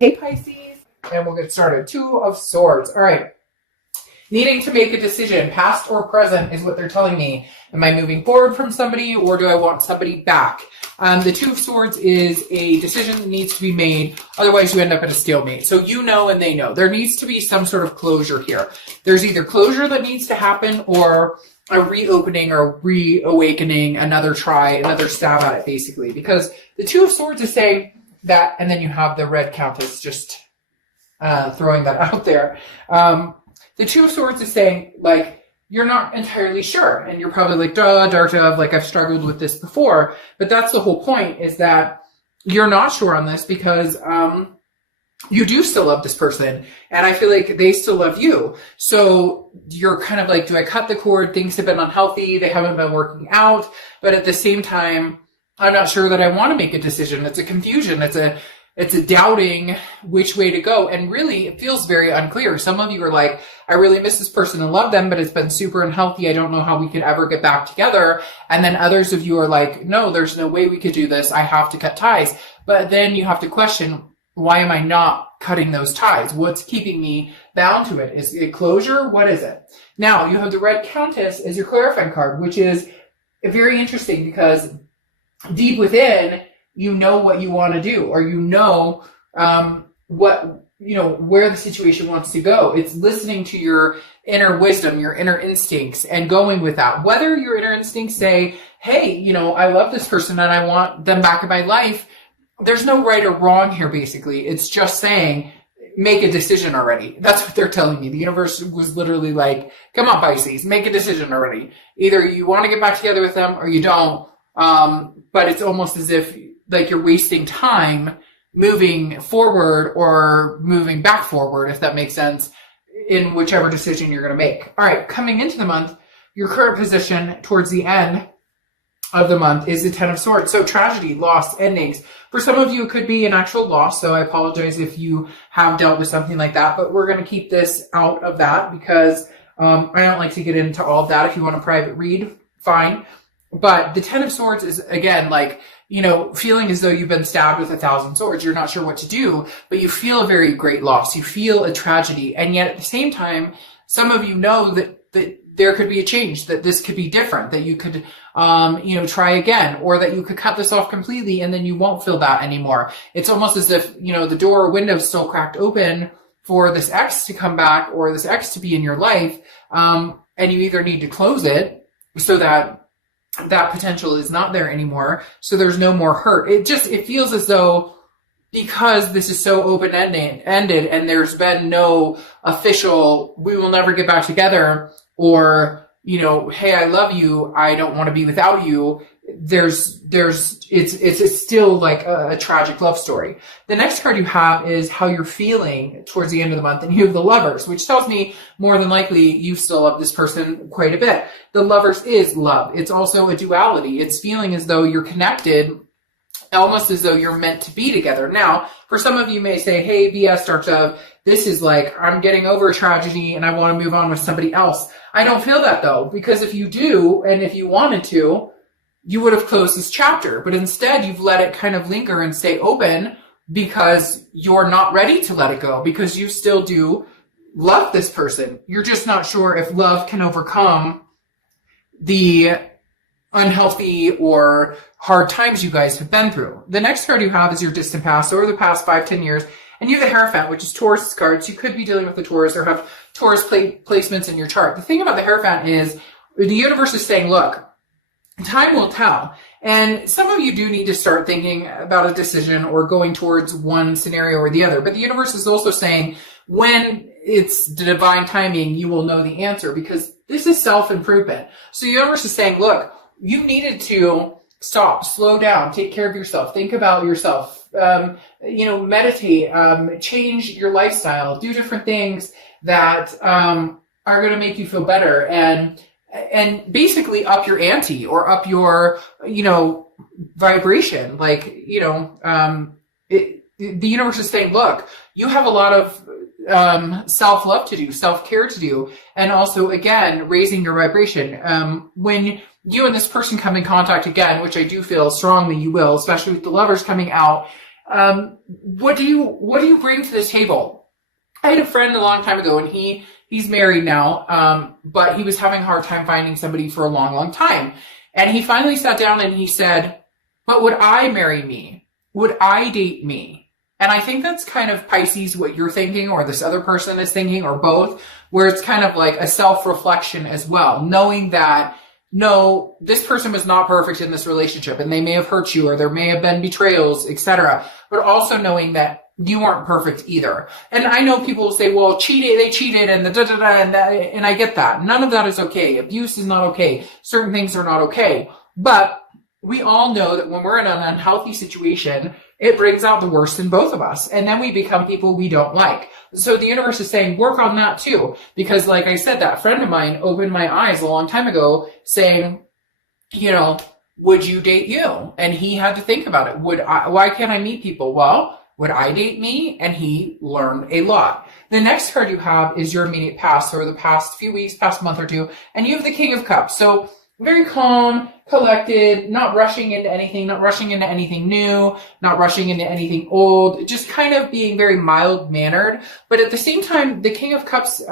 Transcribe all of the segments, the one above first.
Hey Pisces, and we'll get started. Two of Swords. All right. Needing to make a decision, past or present, is what they're telling me. Am I moving forward from somebody, or do I want somebody back? The Two of Swords is a decision that needs to be made. Otherwise, you end up at a stalemate. So you know and they know. There needs to be some sort of closure here. There's either closure that needs to happen or a reopening or reawakening, another try, another stab at it, basically. Because the Two of Swords is saying that, and then you have the Red Countess just throwing that out there. The Two of Swords is saying, like, you're not entirely sure. And you're probably like, duh, dark dove, like I've struggled with this before. But that's the whole point, is that you're not sure on this because you do still love this person. And I feel like they still love you. So you're kind of like, do I cut the cord? Things have been unhealthy. They haven't been working out. But at the same time, I'm not sure that I want to make a decision. It's a confusion. It's a doubting which way to go. And really, it feels very unclear. Some of you are like, I really miss this person and love them, but it's been super unhealthy. I don't know how we could ever get back together. And then others of you are like, no, there's no way we could do this. I have to cut ties. But then you have to question, why am I not cutting those ties? What's keeping me bound to it? Is it closure? What is it? Now, you have the Red Countess as your clarifying card, which is very interesting because deep within, you know what you want to do, or you know where the situation wants to go. It's listening to your inner wisdom, your inner instincts, and going with that. Whether your inner instincts say, hey, I love this person and I want them back in my life, there's no right or wrong here, basically. It's just saying, make a decision already. That's what they're telling me. The universe was literally like, come on, Pisces, make a decision already. Either you want to get back together with them or you don't. But it's almost as if like you're wasting time moving forward or moving back forward, if that makes sense, in whichever decision you're going to make. All right, coming into the month, your current position towards the end of the month is the Ten of Swords. So tragedy, loss, endings. For some of you, it could be an actual loss. So I apologize if you have dealt with something like that, but we're going to keep this out of that because I don't like to get into all of that. If you want a private read, fine. But the Ten of Swords is, again, like, feeling as though you've been stabbed with 1,000 swords. You're not sure what to do, but you feel a very great loss. You feel a tragedy. And yet at the same time, some of you know that there could be a change, that this could be different, that you could, try again, or that you could cut this off completely and then you won't feel that anymore. It's almost as if, the door or window is still cracked open for this ex to come back or this ex to be in your life. And you either need to close it so that potential is not there anymore, so there's no more hurt. It feels as though, because this is so open-ended and there's been no official, we will never get back together, or, hey, I love you, I don't want to be without you, it's still like a tragic love story. The next card you have is how you're feeling towards the end of the month, and you have the Lovers, which tells me more than likely you still love this person quite a bit. The Lovers is love. It's also a duality. It's feeling as though you're connected, almost as though you're meant to be together. Now, for some of you may say, hey, BS, Dark Dove, this is like, I'm getting over a tragedy and I want to move on with somebody else. I don't feel that though, because if you do, and if you wanted to, you would have closed this chapter, but instead you've let it kind of linger and stay open because you're not ready to let it go, because you still do love this person. You're just not sure if love can overcome the unhealthy or hard times you guys have been through. The next card you have is your distant past, over the past 5-10 years, and you have the Hierophant, which is Taurus cards. You could be dealing with the Taurus or have Taurus placements in your chart. The thing about the Hierophant is the universe is saying, look, time will tell. And some of you do need to start thinking about a decision or going towards one scenario or the other. But the universe is also saying when it's divine timing, you will know the answer, because this is self-improvement. So the universe is saying, look, you needed to stop, slow down, take care of yourself, think about yourself, meditate, change your lifestyle, do different things that are going to make you feel better, and basically up your ante or up your, vibration. Like, the universe is saying, look, you have a lot of self-love to do, self-care to do, and also, again, raising your vibration. When you and this person come in contact again, which I do feel strongly you will, especially with the Lovers coming out, what do you bring to the table? I had a friend a long time ago, and he's married now, but he was having a hard time finding somebody for a long, long time. And he finally sat down and he said, but would I marry me? Would I date me? And I think that's kind of Pisces, what you're thinking, or this other person is thinking, or both, where it's kind of like a self-reflection as well, knowing that, no, this person was not perfect in this relationship, and they may have hurt you, or there may have been betrayals, etc. But also knowing that you weren't perfect either. And I know people will say, well, they cheated, and the da-da-da, and that, and I get that. None of that is okay. Abuse is not okay. Certain things are not okay. But we all know that when we're in an unhealthy situation, it brings out the worst in both of us. And then we become people we don't like. So the universe is saying, work on that too. Because like I said, that friend of mine opened my eyes a long time ago saying, would you date you? And he had to think about it. Why can't I meet people? Well, would I date me? And he learned a lot. The next card you have is your immediate past, or the past few weeks, past month or two. And you have the King of Cups. So very calm, collected, not rushing into anything, not rushing into anything new, not rushing into anything old, just kind of being very mild-mannered. But at the same time, the King of Cups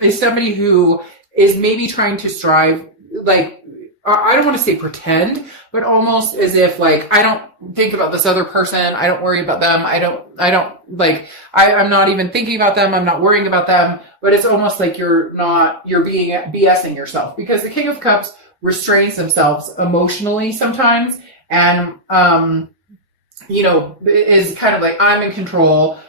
is somebody who is maybe trying to strive, like, I don't want to say pretend, but almost as if, like, I don't think about this other person, I don't worry about them, I'm not even thinking about them, I'm not worrying about them, but it's almost like you're being BSing yourself, because the King of Cups restrains themselves emotionally sometimes, and, is kind of like, I'm in control.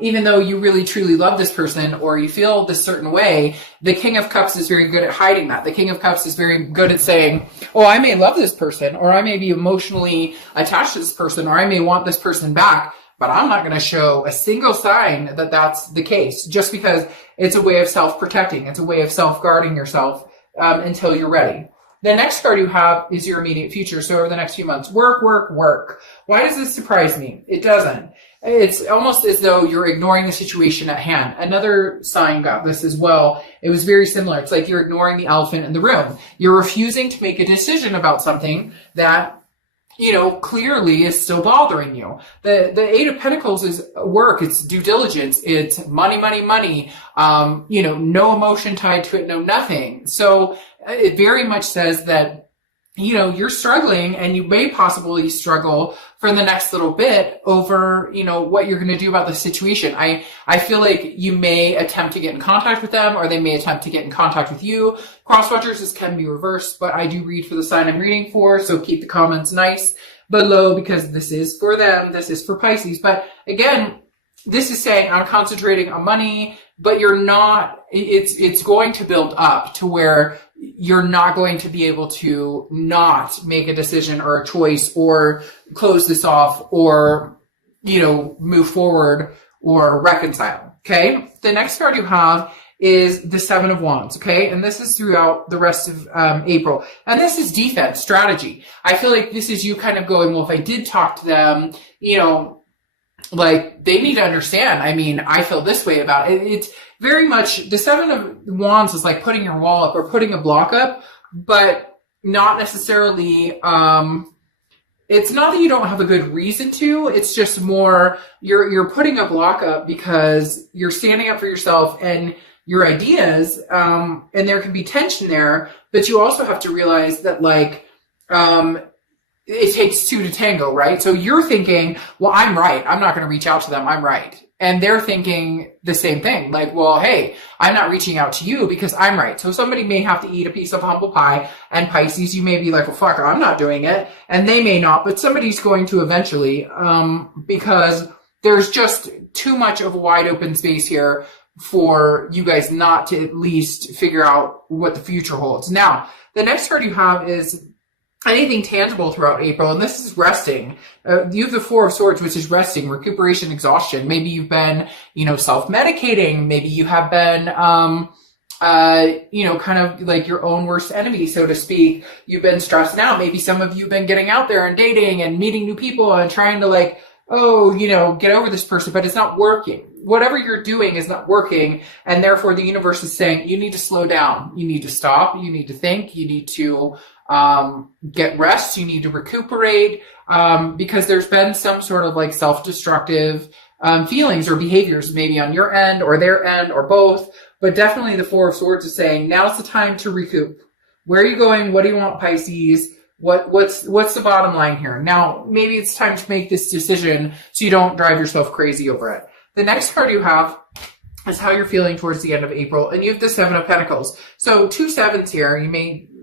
Even though you really truly love this person, or you feel this certain way, the King of Cups is very good at hiding that. The King of Cups is very good at saying, oh, I may love this person, or I may be emotionally attached to this person, or I may want this person back, but I'm not going to show a single sign that that's the case, just because it's a way of self-protecting. It's a way of self-guarding yourself until you're ready. The next card you have is your immediate future. So over the next few months, work, work, work. Why does this surprise me? It doesn't. It's almost as though you're ignoring the situation at hand. Another sign got this as well. It was very similar. It's like you're ignoring the elephant in the room. You're refusing to make a decision about something that, clearly is still bothering you. The Eight of Pentacles is work. It's due diligence. It's money, money, money. No emotion tied to it, no nothing. So it very much says that, you're struggling, and you may possibly struggle for the next little bit over, what you're going to do about the situation. I feel like you may attempt to get in contact with them, or they may attempt to get in contact with you. Cross-watchers, this can be reversed, but I do read for the sign I'm reading for, so keep the comments nice below, because this is for them. This is for Pisces. But again, this is saying I'm concentrating on money, but you're not, it's going to build up to where you're not going to be able to not make a decision or a choice, or close this off, or, move forward or reconcile. Okay. The next card you have is the Seven of Wands. Okay. And this is throughout the rest of April. And this is defense strategy. I feel like this is you kind of going, well, if I did talk to them, like, they need to understand. I mean, I feel this way about it. It's very much, the Seven of Wands is like putting your wall up or putting a block up, but not necessarily, it's not that you don't have a good reason to, it's just more, you're putting a block up because you're standing up for yourself and your ideas, and there can be tension there, but you also have to realize that, like, it takes two to tango, right? So you're thinking, well, I'm right. I'm not going to reach out to them. I'm right. And they're thinking the same thing. Like, well, hey, I'm not reaching out to you because I'm right. So somebody may have to eat a piece of humble pie, and Pisces, you may be like, well, fuck, I'm not doing it. And they may not, but somebody's going to eventually, because there's just too much of a wide open space here for you guys not to at least figure out what the future holds. Now, the next card you have is anything tangible throughout April, and this is resting. You have the Four of Swords, which is resting, recuperation, exhaustion. Maybe you've been, self-medicating. Maybe you have been, kind of like your own worst enemy, so to speak. You've been stressing out. Maybe some of you have been getting out there and dating and meeting new people and trying to, like, oh, get over this person, but it's not working. Whatever you're doing is not working. And therefore the universe is saying, you need to slow down. You need to stop. You need to think. You need to get rest. You need to recuperate, because there's been some sort of like self-destructive feelings or behaviors, maybe on your end or their end or both. But definitely the Four of Swords is saying, now's the time to recoup. Where are you going? What do you want, Pisces? What's the bottom line here? Now, maybe it's time to make this decision so you don't drive yourself crazy over it. The next card you have is how you're feeling towards the end of April, and you have the Seven of Pentacles. So 2 sevens here.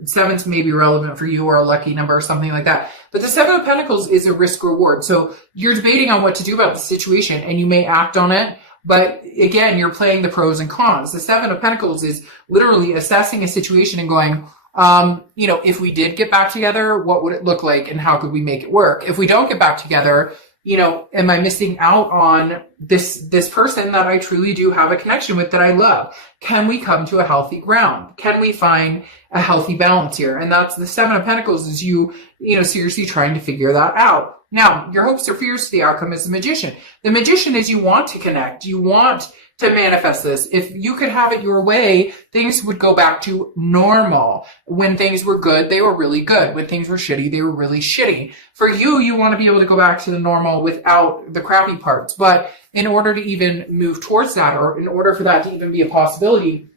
Sevens may be relevant for you, or a lucky number or something like that. But the Seven of Pentacles is a risk reward. So you're debating on what to do about the situation, and you may act on it. But again, you're playing the pros and cons. The Seven of Pentacles is literally assessing a situation and going, if we did get back together, what would it look like and how could we make it work? If we don't get back together, am I missing out on this person that I truly do have a connection with, that I love? Can we come to a healthy ground? Can we find a healthy balance here? And that's the Seven of Pentacles, is you seriously trying to figure that out. Now, your hopes or fears to the outcome is the Magician. The Magician is you want to connect. You want to manifest this. If you could have it your way, things would go back to normal. When things were good, they were really good. When things were shitty, they were really shitty. For you, you want to be able to go back to the normal without the crappy parts. But in order to even move towards that, or in order for that to even be a possibility,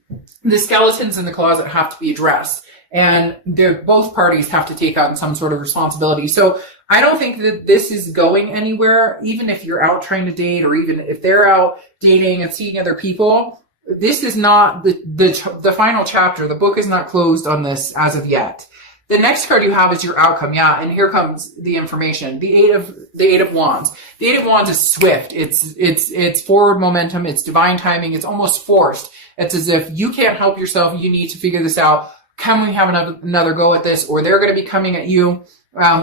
the skeletons in the closet have to be addressed. And both parties have to take on some sort of responsibility. So I don't think that this is going anywhere, even if you're out trying to date, or even if they're out dating and seeing other people. This is not the final chapter. The book is not closed on this as of yet. The next card you have is your outcome. Yeah, and here comes the information. The Eight of Wands. The Eight of Wands is swift. It's forward momentum. It's divine timing. It's almost forced. It's as if you can't help yourself. You need to figure this out. Can we have another go at this? Or they're going to be coming at you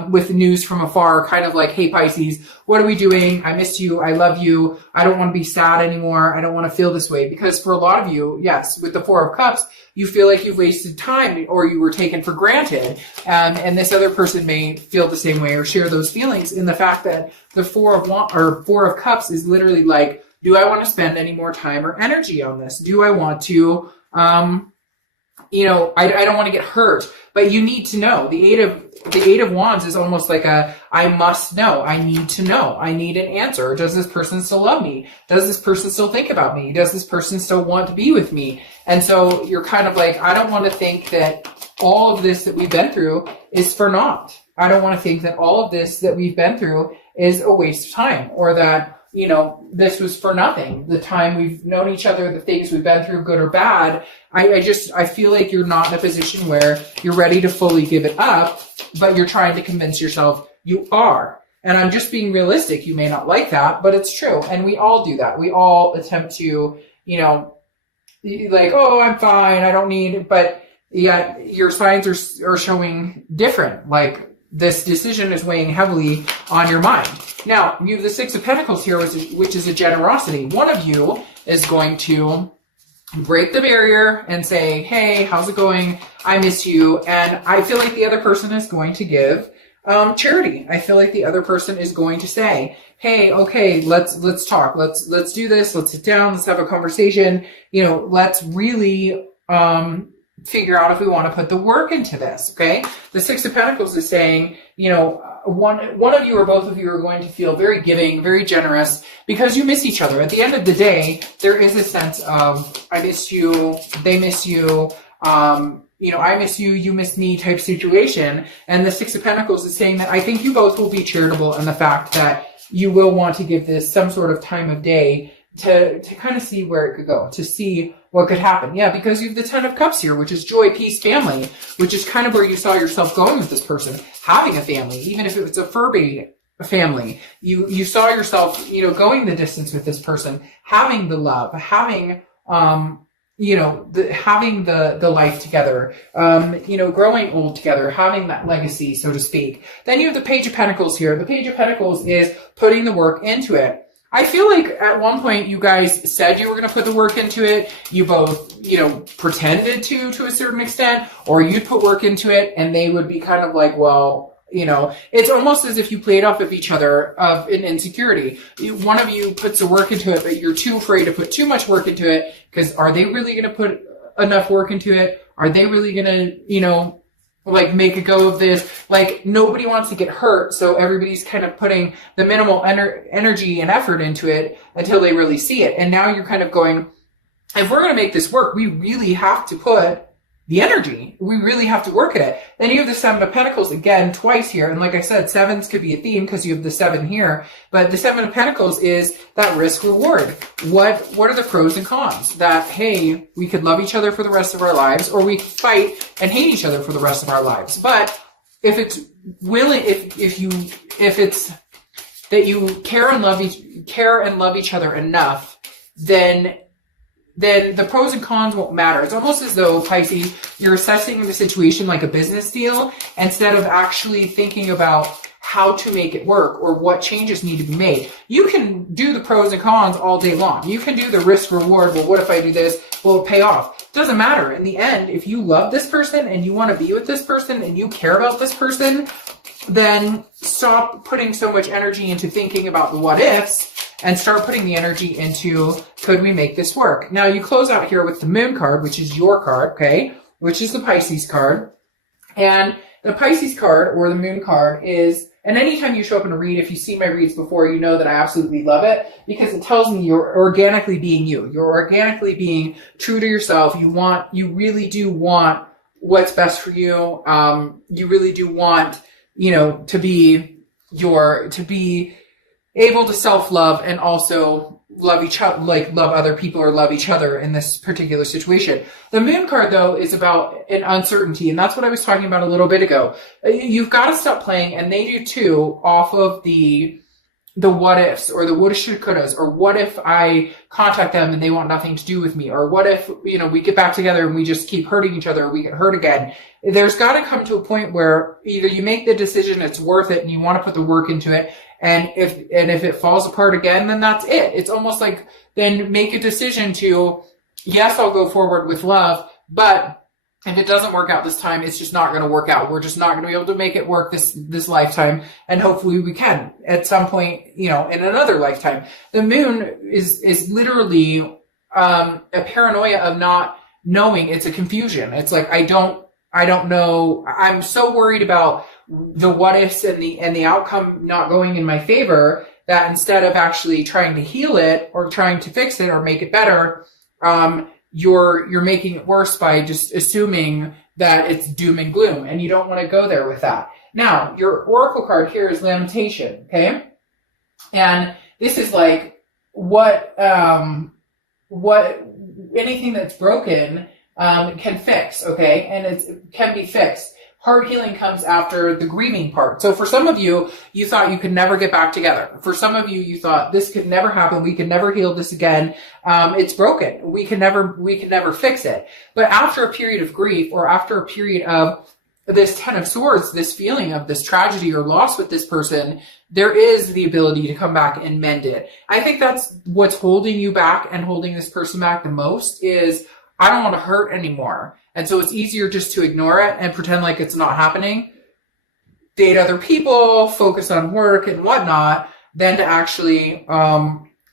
with news from afar, kind of like, hey, Pisces, what are we doing? I missed you. I love you. I don't want to be sad anymore. I don't want to feel this way. Because for a lot of you, yes, with the Four of Cups, you feel like you've wasted time, or you were taken for granted. And this other person may feel the same way or share those feelings, in the fact that the Four of Cups is literally like, do I want to spend any more time or energy on this? Do I want to, I don't want to get hurt, but you need to know. The Eight of Wands is almost like I must know. I need to know. I need an answer. Does this person still love me? Does this person still think about me? Does this person still want to be with me? And so you're kind of like, I don't want to think that all of this that we've been through is for naught. I don't want to think that all of this that we've been through is a waste of time, or that, this was for nothing. The time we've known each other, the things we've been through, good or bad. I feel like you're not in a position where you're ready to fully give it up, but you're trying to convince yourself you are. And I'm just being realistic. You may not like that, but it's true. And we all do that. We all attempt to, like, oh, I'm fine. I don't need it. But yeah, your signs are showing different. Like, this decision is weighing heavily on your mind. Now, you have the Six of Pentacles here, which is a generosity. One of you is going to break the barrier and say, hey, how's it going? I miss you. And I feel like the other person is going to give charity. I feel like the other person is going to say, hey, okay, let's talk. Let's do this. Let's sit down. Let's have a conversation. Let's really figure out if we want to put the work into this. Okay. The Six of Pentacles is saying, one of you or both of you are going to feel very giving, very generous, because you miss each other. At the end of the day, there is a sense of, I miss you, they miss you, I miss you, you miss me type situation. And the Six of Pentacles is saying that I think you both will be charitable in the fact that you will want to give this some sort of time of day to kind of see where it could go, to see what could happen. Yeah, because you have the Ten of Cups here, which is joy, peace, family, which is kind of where you saw yourself going with this person, having a family, even if it was a furby family. You saw yourself, going the distance with this person, having the love, having, having the life together, growing old together, having that legacy, so to speak. Then you have the Page of Pentacles here. The Page of Pentacles is putting the work into it. I feel like at one point you guys said you were going to put the work into it. You both, pretended to a certain extent, or you'd put work into it and they would be kind of like, well, It's almost as if you played off of each other of an insecurity. One of you puts the work into it, but you're too afraid to put too much work into it, because are they really going to put enough work into it? Are they really going to, like, make a go of this? Like, nobody wants to get hurt, so everybody's kind of putting the minimal energy and effort into it until they really see it. And now you're kind of going, if we're going to make this work, we really have to put the energy. We really have to work at it. Then you have the Seven of Pentacles again twice here. And like I said, sevens could be a theme because you have the 7 here. But the Seven of Pentacles is that risk reward. What are the pros and cons? That, hey, we could love each other for the rest of our lives, or we could fight and hate each other for the rest of our lives. But if it's if it's that you care and love each other enough, then the pros and cons won't matter. It's almost as though, Pisces, you're assessing the situation like a business deal instead of actually thinking about how to make it work or what changes need to be made. You can do the pros and cons all day long. You can do the risk reward. Well, what if I do this? Will it pay off? It doesn't matter. In the end, if you love this person and you want to be with this person and you care about this person, then stop putting so much energy into thinking about the what ifs and start putting the energy into, could we make this work? Now, you close out here with the Moon card, which is your card, okay? Which is the Pisces card. And the Pisces card, or the Moon card, is, and anytime you show up in a read, if you see my reads before, you know that I absolutely love it, because it tells me you're organically being you. You're organically being true to yourself. You really do want what's best for you. You really do want, to be able to self-love and also love each other, like love other people or love each other in this particular situation. The Moon card, though, is about an uncertainty, and that's what I was talking about a little bit ago. You've got to stop playing, and they do too, off of the what ifs or the woulda, shoulda, couldas, or what if I contact them and they want nothing to do with me, or what if, we get back together and we just keep hurting each other, or we get hurt again. There's got to come to a point where either you make the decision it's worth it and you want to put the work into it, and if it falls apart again, then that's it. It's almost like, then make a decision to, yes, I'll go forward with love, but if it doesn't work out this time, it's just not going to work out. We're just not going to be able to make it work this lifetime. And hopefully we can at some point, in another lifetime. The Moon is literally, a paranoia of not knowing. It's a confusion. It's like, I don't know. I'm so worried about the what ifs and the outcome not going in my favor, that instead of actually trying to heal it or trying to fix it or make it better, you're making it worse by just assuming that it's doom and gloom, and you don't want to go there with that. Now, your oracle card here is Lamentation, okay? And this is like what anything that's broken can fix, okay? And it can be fixed. Heart healing comes after the grieving part. So for some of you, you thought you could never get back together. For some of you, you thought this could never happen. We could never heal this again. It's broken. We can never fix it. But after a period of grief, or after a period of this 10 of Swords, this feeling of this tragedy or loss with this person, there is the ability to come back and mend it. I think that's what's holding you back and holding this person back the most is, I don't want to hurt anymore. And so it's easier just to ignore it and pretend like it's not happening, date other people, focus on work and whatnot, than to actually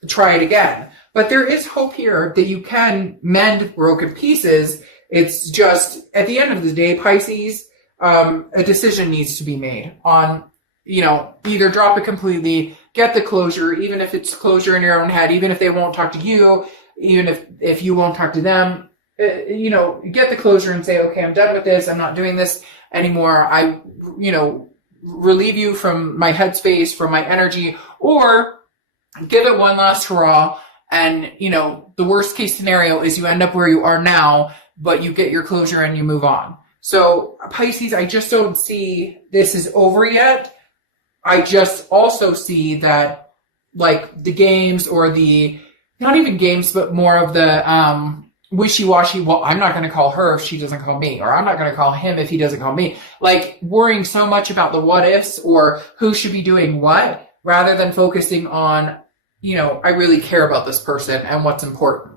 try it again. But there is hope here that you can mend broken pieces. It's just, at the end of the day, Pisces, a decision needs to be made on, either drop it completely, get the closure, even if it's closure in your own head, even if they won't talk to you, even if you won't talk to them. Get the closure and say, okay, I'm done with this. I'm not doing this anymore. I, relieve you from my headspace, from my energy, or give it one last hurrah. And, the worst case scenario is you end up where you are now, but you get your closure and you move on. So Pisces, I just don't see this is over yet. I just also see that, like, the games, or not even games, but more of the, wishy-washy, well, I'm not going to call her if she doesn't call me, or I'm not going to call him if he doesn't call me. Like, worrying so much about the what ifs or who should be doing what, rather than focusing on, I really care about this person and what's important.